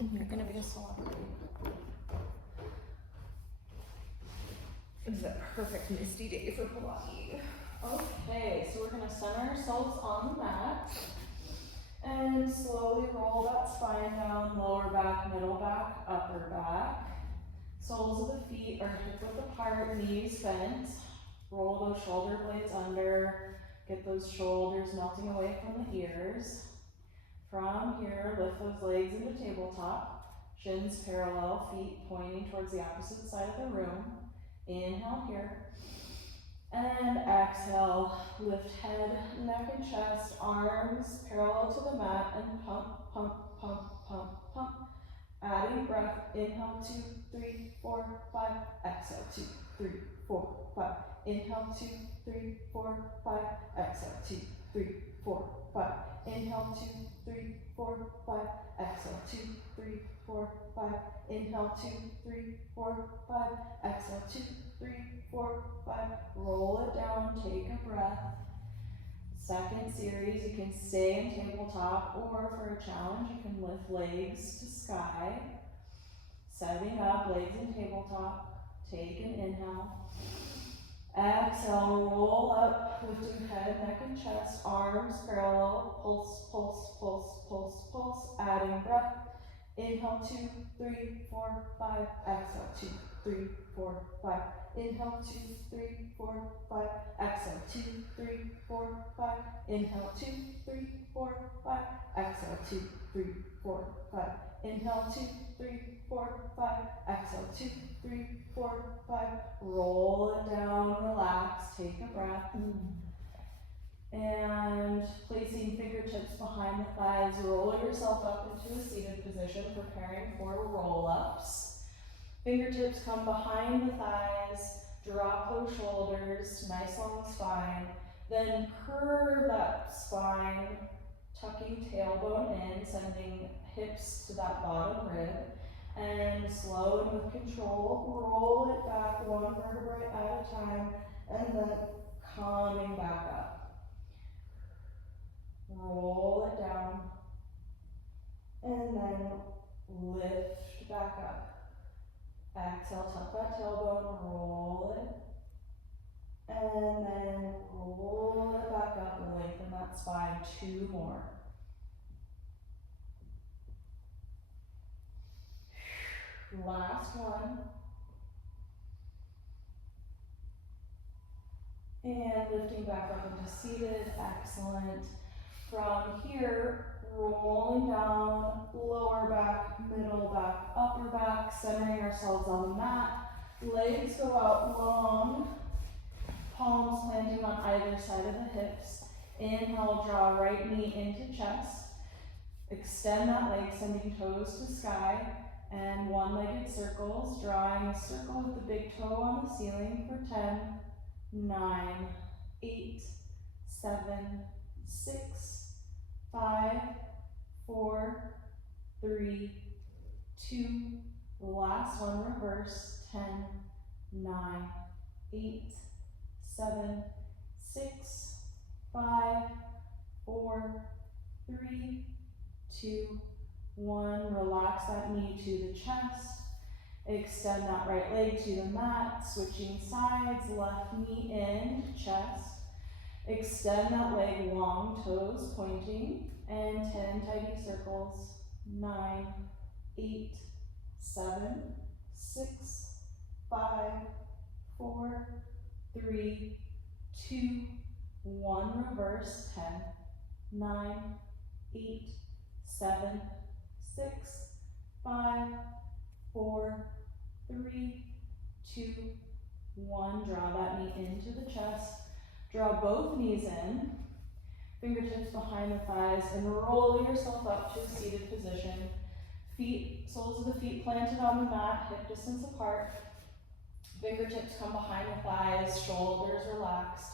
You're gonna be a celebrity. This is a perfect misty day for Pilates. Okay, so we're gonna center ourselves on the mat and slowly roll that spine down, lower back, middle back, upper back. Soles of the feet are hip width apart, knees bent. Roll those shoulder blades under. Get those shoulders melting away from the ears. From here, lift those legs into tabletop. Shins parallel, feet pointing towards the opposite side of the room. Inhale here. And exhale, lift head, neck, and chest, arms parallel to the mat, and pump, pump, pump, pump, pump. Adding breath, inhale, 2, 3, 4, 5, exhale, 2, 3, 4, 5. Inhale, 2, 3, 4, 5, exhale, 2, 3, 4, 5. Inhale, 2, 3, 4, 5, exhale, 2, 3, 4, 5. Inhale, 2, 3, 4, 5, exhale, 2, 3, 4, 5. Roll it down, take a breath. Second series, you can stay in tabletop, or for a challenge, you can lift legs to sky. Setting up, legs in tabletop. Take an inhale. Exhale, roll up, lifting head, neck, and chest, arms parallel, pulse, pulse, pulse, pulse, pulse. Adding breath. Inhale, 2, 3, 4, 5. Exhale, 2, 3, 4, 5. Inhale, 2, 3, 4, 5. Exhale, 2, 3, 4, 5. Inhale, 2, 3, 4, 5. Exhale, 2, 3, 4, 5. Inhale, 2, 3, 4, 5. Exhale, 2, 3, 4, 5. Roll it down, relax, take a breath. And placing fingertips behind the thighs, roll yourself up into a seated position, preparing for roll-ups. Fingertips come behind the thighs, drop those shoulders, nice long spine. Then curve that spine, tucking tailbone in, sending hips to that bottom rib. And slow and with control, roll it back one vertebrae at a time, and then coming back up. Roll it down, and then lift back up. Exhale, tuck that tailbone, roll it, and then roll it back up, lengthen that spine. 2 more. Last one. And lifting back up into seated, excellent. From here, rolling down, lower back, middle back, upper back, centering ourselves on the mat. Legs go out long, palms planting on either side of the hips. Inhale, draw right knee into chest. Extend that leg, sending toes to sky. And one-legged circles, drawing a circle with the big toe on the ceiling for 10, 9, 8, 7, 6, 5, 4, 3, 2, the last one, reverse, 10, 9, 8, 7, 6, 5, 4, 3, 2, 1. Relax that knee to the chest. Extend that right leg to the mat, switching sides, left knee in, chest. Extend that leg long, toes pointing, and 10 tidy circles. 9, 8, 7, 6, 5, 4, 3, 2, 1. Reverse, 10, 9, 8, 7, 6, 5, 4, 3, 2, 1. Draw that knee into the chest. Draw both knees in, fingertips behind the thighs, and roll yourself up to a seated position. Feet, soles of the feet planted on the mat, hip distance apart. Fingertips come behind the thighs, shoulders relaxed.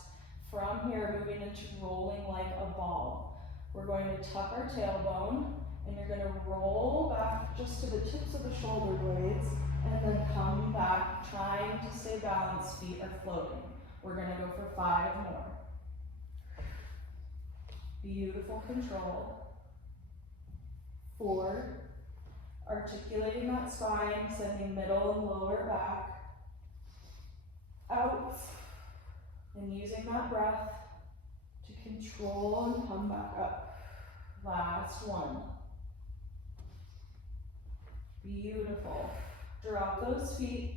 From here, moving into rolling like a ball. We're going to tuck our tailbone, and you're going to roll back just to the tips of the shoulder blades, and then come back, trying to stay balanced, feet are floating. We're going to go for 5 more. Beautiful control. 4, Articulating that spine, sending middle and lower back out, and using that breath to control and come back up. Last one. Beautiful. Drop those feet,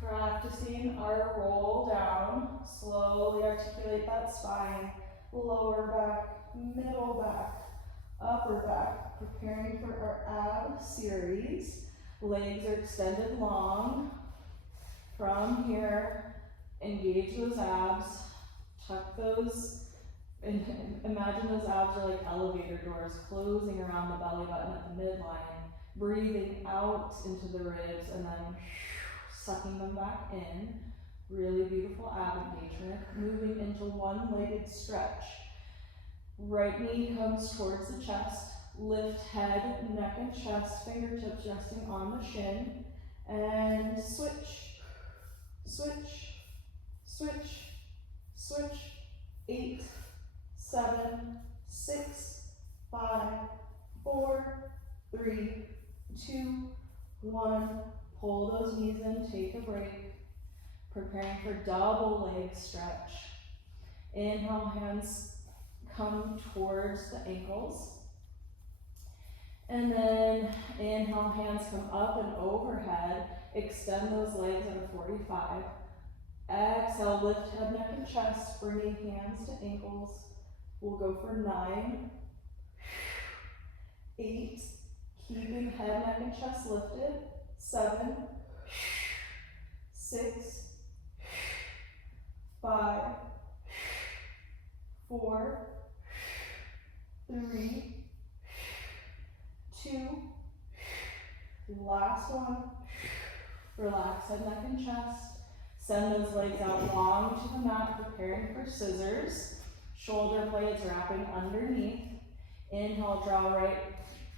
practicing our roll down. Slowly articulate that spine, lower back, middle back, upper back. Preparing for our ab series. Legs are extended long. From here, engage those abs, tuck those, and imagine those abs are like elevator doors closing around the belly button at the midline. Breathing out into the ribs and then sucking them back in. Really beautiful ab engagement. Moving into one-legged stretch. Right knee comes towards the chest. Lift head, neck, and chest. Fingertips resting on the shin. And switch. Switch. Switch. Switch. 8, 7, 6, 5, 4, 3, 2, 1. Pull those knees in, take a break. Preparing for double leg stretch. Inhale, hands come towards the ankles. And then inhale, hands come up and overhead. Extend those legs at a 45. Exhale, lift head, neck, and chest, bringing hands to ankles. We'll go for 9, 8, keeping head, neck, and chest lifted. 7, 6, 5, 4, 3, 2, last one. Relax head, neck, and chest. Send those legs out long to the mat, preparing for scissors. Shoulder blades wrapping underneath. Inhale, draw right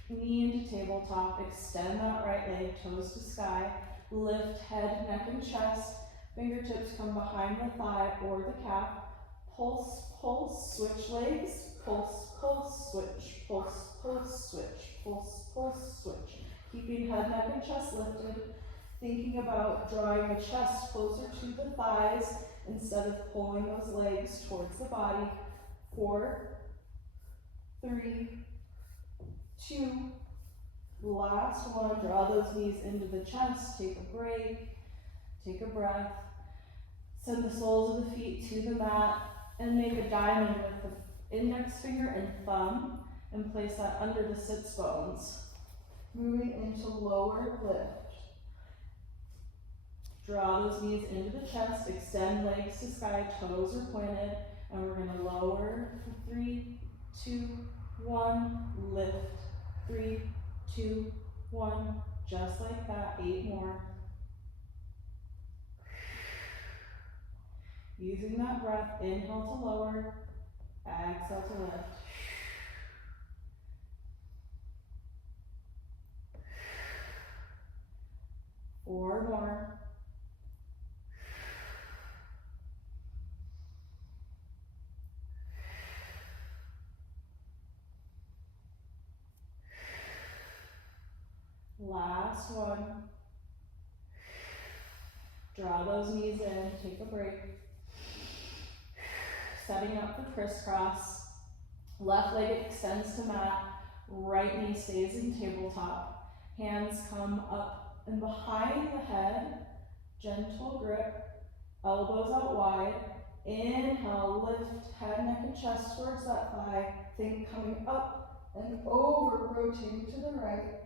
knee into tabletop. Extend that right leg, toes to sky. Lift head, neck, and chest. Fingertips come behind the thigh or the calf. Pulse, pulse, switch legs. Pulse, pulse, switch. Pulse, pulse, switch. Pulse, pulse, switch. Keeping head, neck, and chest lifted. Thinking about drawing the chest closer to the thighs instead of pulling those legs towards the body. 4, 3, 2, last one. Draw those knees into the chest. Take a break. Take a breath. Send the soles of the feet to the mat and make a diamond with the index finger and thumb and place that under the sits bones. Moving into lower lift. Draw those knees into the chest, extend legs to sky, toes are pointed, and we're going to lower for 3, 2, 1, lift. 3, 2, 1, just like that, 8 more. Using that breath, inhale to lower, exhale to lift. Four more. Last one. Draw those knees in, take a break. Setting up for crisscross. Left leg extends to mat, right knee stays in tabletop. Hands come up and behind the head, gentle grip, elbows out wide. Inhale, lift head, neck, and chest towards that thigh. Think coming up and over, rotating to the right.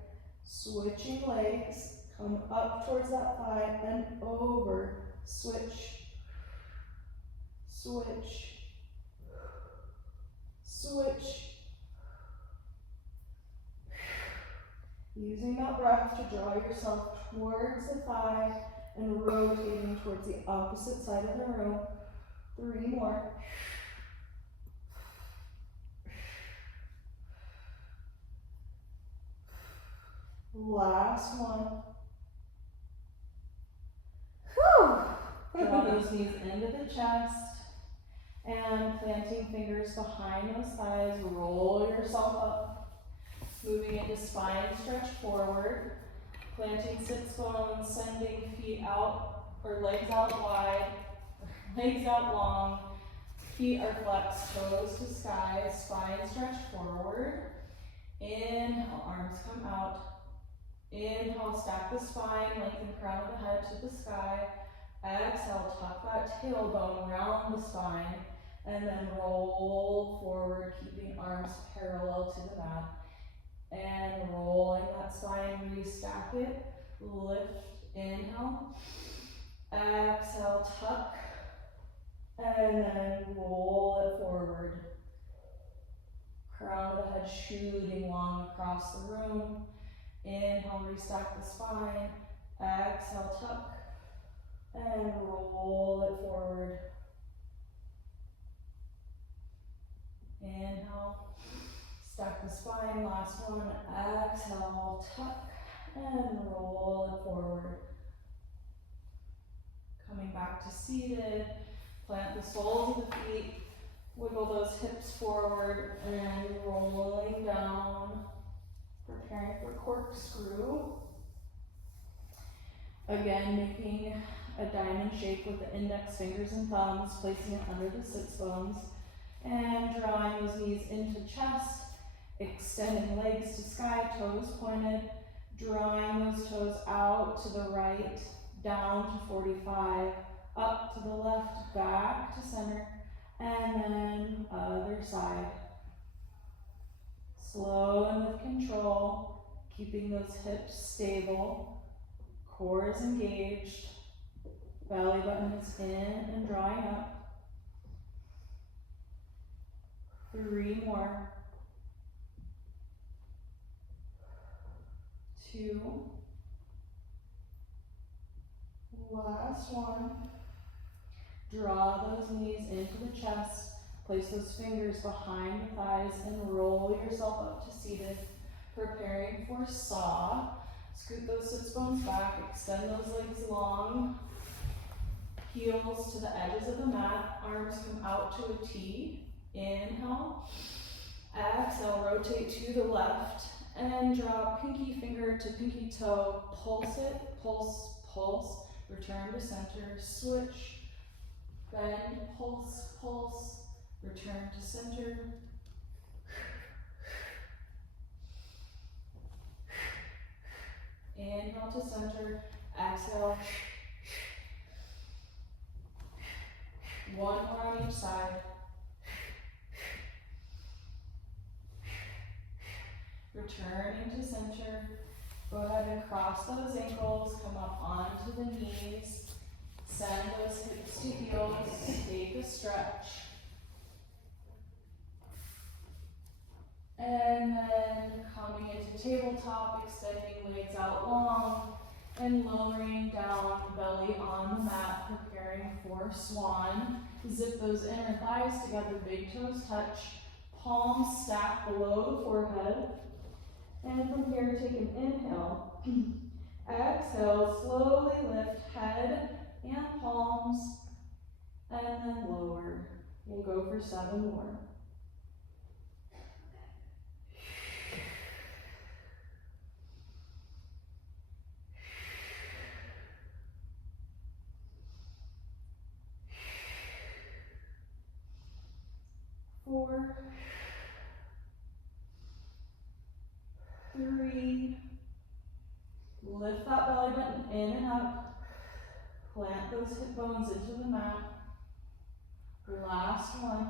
Switching legs, come up towards that thigh and over. Switch, switch, switch. Using that breath to draw yourself towards the thigh and rotating towards the opposite side of the room. 3 more. Last one. Whew. Draw those knees into the chest and planting fingers behind those thighs. Roll yourself up. Moving into spine stretch forward, planting sits bones, sending feet out, or legs out wide, legs out long, feet are flexed, toes to sky, spine stretch forward. Inhale, arms come out. Inhale, stack the spine, lengthen crown of the head to the sky. Exhale, tuck that tailbone around the spine, and then roll forward, keeping arms parallel to the mat. And rolling that spine, restack it, lift, inhale, exhale, tuck, and then roll it forward. Crown of the head shooting long across the room. Inhale, restack the spine, exhale, tuck, and roll it forward. Inhale. Stack the spine, last one, exhale, tuck, and roll it forward. Coming back to seated, plant the soles of the feet, wiggle those hips forward, and rolling down, preparing for corkscrew. Again, making a diamond shape with the index fingers and thumbs, placing it under the sits bones, and drawing those knees into chest. Extending legs to sky, toes pointed, drawing those toes out to the right, down to 45, up to the left, back to center, and then other side. Slow and with control, keeping those hips stable, core is engaged, belly button is in and drawing up. 3 more. 2, last one. Draw those knees into the chest, place those fingers behind the thighs and roll yourself up to seated, preparing for saw. Scoot those sits bones back, extend those legs long, heels to the edges of the mat, arms come out to a T. Inhale, exhale, rotate to the left, and draw pinky finger to pinky toe, pulse it, pulse, pulse, return to center, switch, bend, pulse, pulse, return to center. Inhale to center, exhale. 1 more on each side. Returning to center. Go ahead and cross those ankles, come up onto the knees. Send those hips to heels, take a stretch. And then coming into tabletop, extending legs out long and lowering down, belly on the mat, preparing for swan. Zip those inner thighs together, big toes touch, palms stack below the forehead. And from here, take an inhale. Exhale, slowly lift head and palms, and then lower. We'll go for 7 more. Four, 3, lift that belly button in and up, plant those hip bones into the mat. Last one,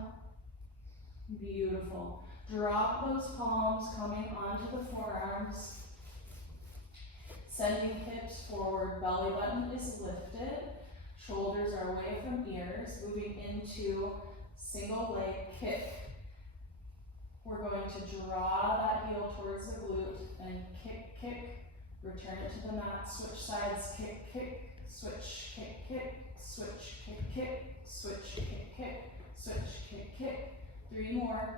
beautiful. Drop those palms coming onto the forearms, sending hips forward, belly button is lifted, shoulders are away from ears, moving into single leg kick. We're going to draw that heel towards the glute and kick, kick, return it to the mat, switch sides, kick, kick, switch, kick, kick, switch, kick, kick, switch, kick, kick, switch, kick, kick. 3 more.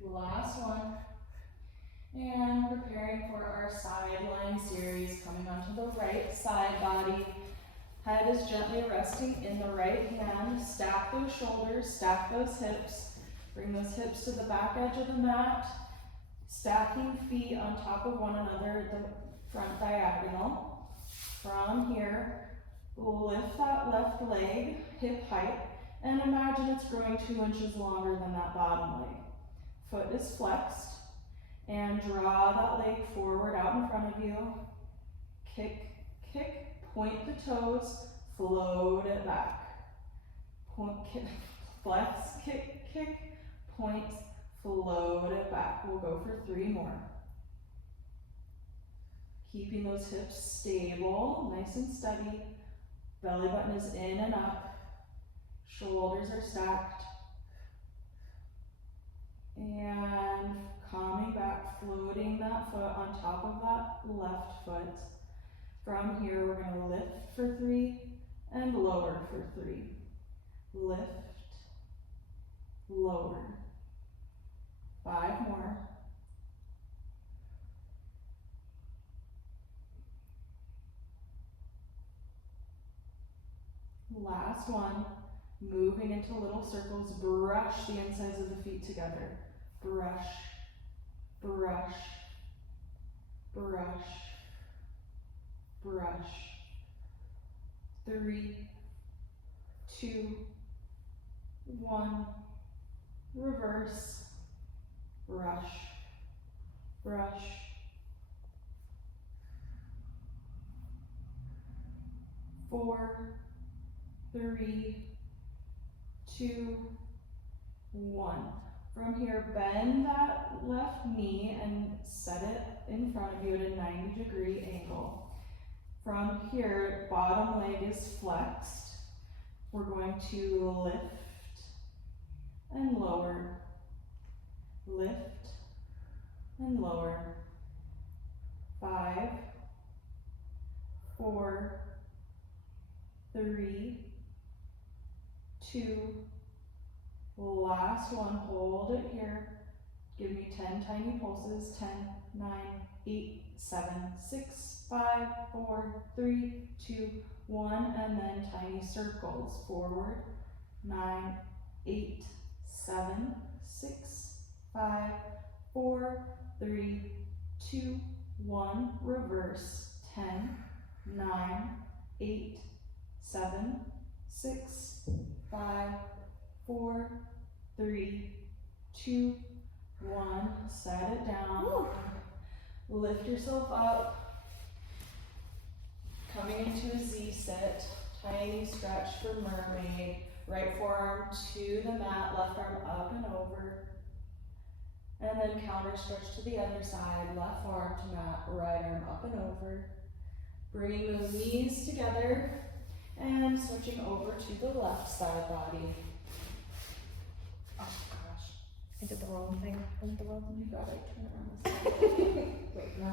Last one. And preparing for our side lying series, coming onto the right side body. Head is gently resting in the right hand. Stack those shoulders, stack those hips. Bring those hips to the back edge of the mat. Stacking feet on top of one another at the front diagonal. From here, lift that left leg, hip height, and imagine it's growing 2 inches longer than that bottom leg. Foot is flexed, and draw that leg forward out in front of you. Kick, kick, point the toes, float it back. Point, kick, flex, kick, kick, point, float it back. We'll go for 3 more. Keeping those hips stable, nice and steady. Belly button is in and up. Shoulders are stacked. And coming back, floating that foot on top of that left foot. From here, we're going to lift for 3 and lower for 3. Lift, lower. 5 more. Last one. Moving into little circles, brush the insides of the feet together. Brush, brush, brush, brush. 3, 2, 1. Reverse. Brush, brush. 4, 3, 2, 1. From here, bend that left knee and set it in front of you at a 90-degree angle. From here, bottom leg is flexed. We're going to lift and lower, lift and lower. 5, 4, 3, 2, last one, hold it here. Give me 10 tiny pulses. 10, 9, 8, 7, 6, 5, 4, 3, 2, 1, and then tiny circles. Forward, 9, 8, 7, 6, 5, 4, 3, 2, 1, reverse. 10, 9, 8, 7, 6, 5, 4, 3, 2, 1. Set it down. Woo. Lift yourself up. Coming into a Z sit. Tiny stretch for mermaid. Right forearm to the mat, left arm up and over. And then counter stretch to the other side. Left forearm to mat, right arm up and over. Bringing those knees together. And switching over to the left side body. Oh gosh, I did the wrong thing. I did the wrong thing. You gotta turn around this way. Wait, no.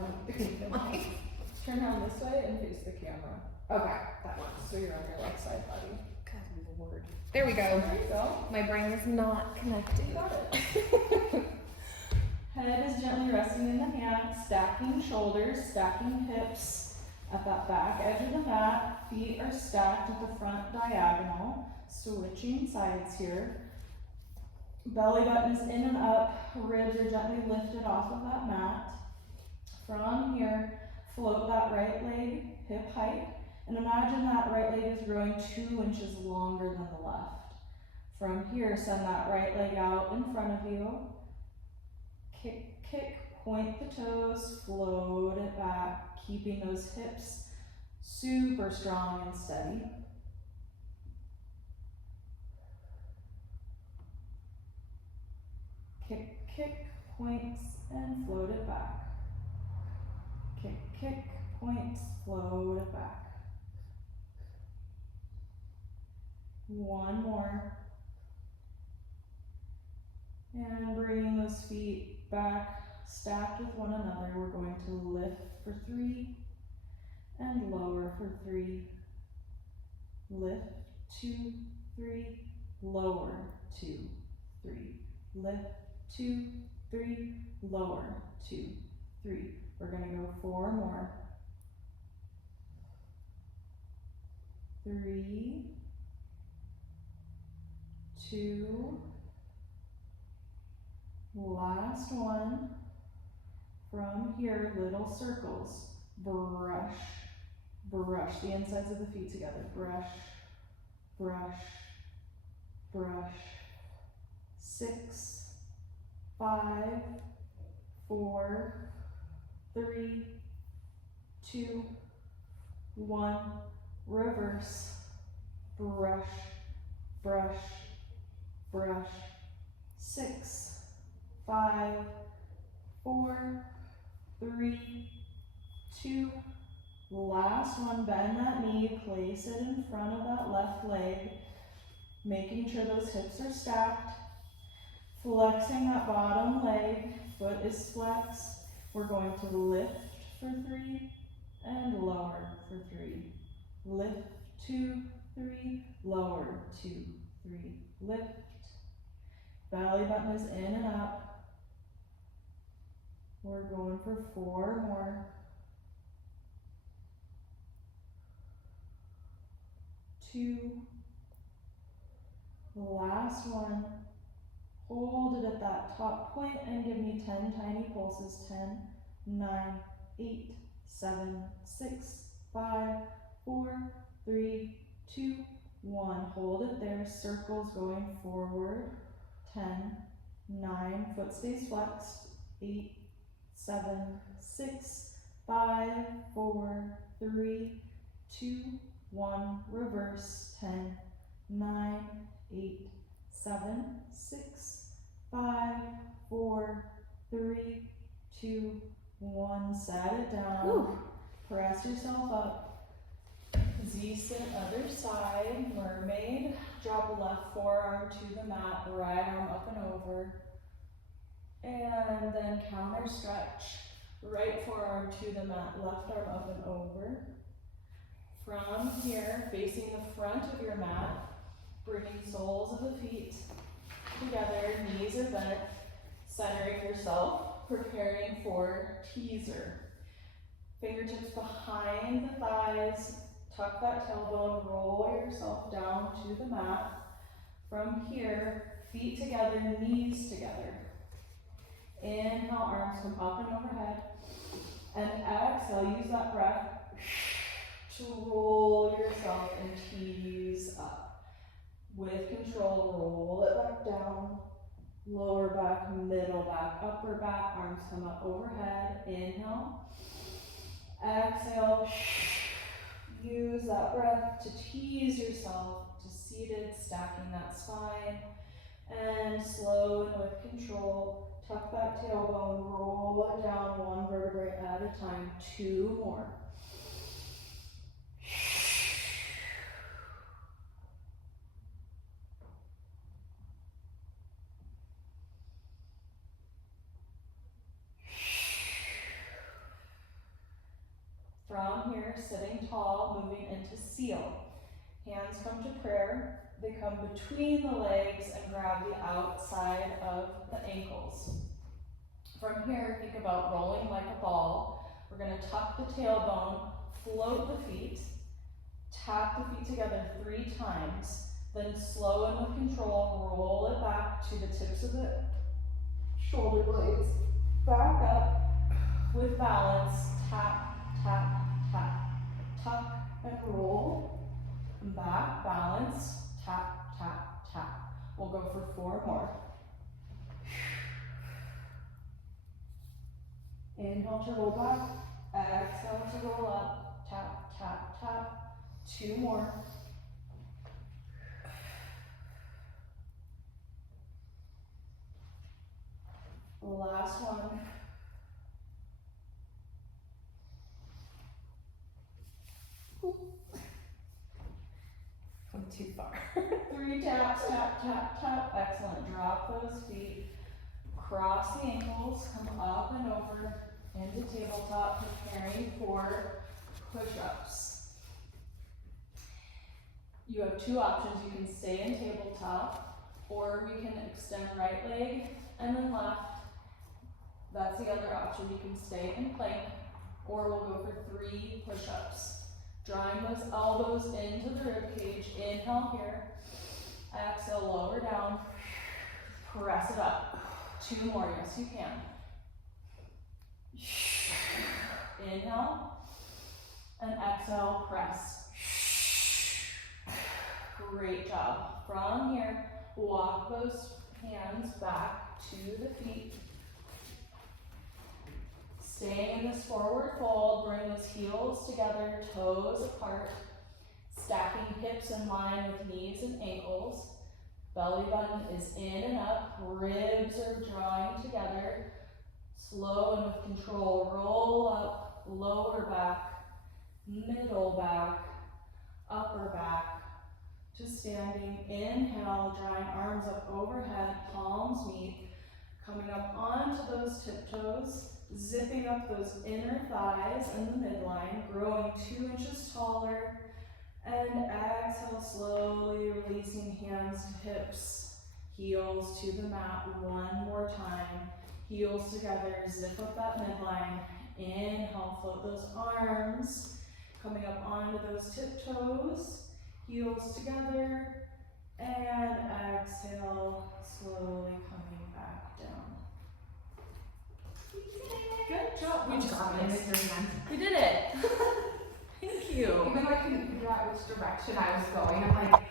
Turn around this way and face the camera. Okay, that works. So you're on your left side body. God, Lord. There we go. There you go. My brain is not connected. You got it. Head is gently resting in the hands, stacking shoulders, stacking hips. At that back edge of the mat, feet are stacked at the front diagonal, switching sides here. Belly button is in and up, ribs are gently lifted off of that mat. From here, float that right leg hip height, and imagine that right leg is growing 2 inches longer than the left. From here, send that right leg out in front of you. Kick, kick, point the toes, float it back. Keeping those hips super strong and steady. Kick, kick, points, and float it back. Kick, kick, points, float it back. 1 more. And bringing those feet back, stacked with one another. We're going to lift for 3 and lower for 3. Lift, 2, 3, lower, 2, 3. Lift, 2, 3, lower, 2, 3. We're going to go 4 more. 3, 2, last one. From here, little circles, brush, brush the insides of the feet together, brush, brush, brush. 6, 5, 4, 3, 2, 1, reverse, brush, brush, brush. 6, 5, 4, 3, 2, last one. Bend that knee, place it in front of that left leg, making sure those hips are stacked, flexing that bottom leg, foot is flexed. We're going to lift for 3 and lower for 3. Lift, 2, 3, lower, 2, 3, lift. Belly button is in and up. We're going for 4 more. 2, last one. Hold it at that top point and give me 10 tiny pulses. 10, 9, 8, 7, 6, 5, 4, 3, 2, 1. Hold it there. Circles going forward. 10, 9, foot stays flexed. 8, 7, 6, 5, 4, 3, 2, 1. Reverse. 10, 9, 8, 7, 6, 5, 4, 3, 2, 1. Set it down. Whew. Press yourself up. Z sit other side. Mermaid. Drop left forearm to the mat. Right arm up and over. And then counter stretch. Right forearm to the mat. Left arm up and over. From here, facing the front of your mat, bringing soles of the feet together, knees are bent, centering yourself, preparing for teaser. Fingertips behind the thighs, tuck that tailbone, roll yourself down to the mat. From here, feet together, knees together. Inhale, arms come up and overhead. And exhale, use that breath to roll yourself and tease up. With control, roll it back down. Lower back, middle back, upper back, arms come up overhead. Inhale. Exhale. Use that breath to tease yourself to seated, stacking that spine. And slow and with control, tuck that tailbone, roll it down 1 vertebrae at a time. 2 more. From here, sitting tall, moving into seal. Hands come to prayer. They come between the legs and grab the outside of the ankles. From here, think about rolling like a ball. We're going to tuck the tailbone, float the feet, tap the feet together 3 times, then slow and with control, roll it back to the tips of the shoulder blades. Back up with balance, tap, tap, tap, tuck and roll. Back, balance, tap, tap, tap. We'll go for 4 more. Inhale to roll back, exhale to roll up, tap, tap, tap. 2 more. Last one. Come too far. 3 taps, tap, tap, tap. Excellent. Drop those feet. Cross the ankles. Come up and over into tabletop, preparing for push-ups. You have 2 options. You can stay in tabletop, or we can extend right leg and then left. That's the other option. You can stay in plank, or we'll go for 3 push-ups. Drawing those elbows into the rib cage. Inhale here. Exhale, lower down. Press it up. 2 more, yes you can. Inhale. And exhale, press. Great job. From here, walk those hands back to the feet. Staying in this forward fold, bring those heels together, toes apart. Stacking hips in line with knees and ankles. Belly button is in and up, ribs are drawing together. Slow and with control, roll up, lower back, middle back, upper back, to standing. Inhale, drawing arms up overhead, palms meet, coming up onto those tiptoes, zipping up those inner thighs and the midline, growing 2 inches taller, and exhale, slowly releasing hands to hips, heels to the mat. 1 more time, heels together, zip up that midline. Inhale, float those arms, coming up onto those tiptoes, heels together, and exhale, slowly coming back down. Good job. We just got it, Mr. Man. We did it. Thank you. Even though I couldn't figure out which direction I was going, I'm like,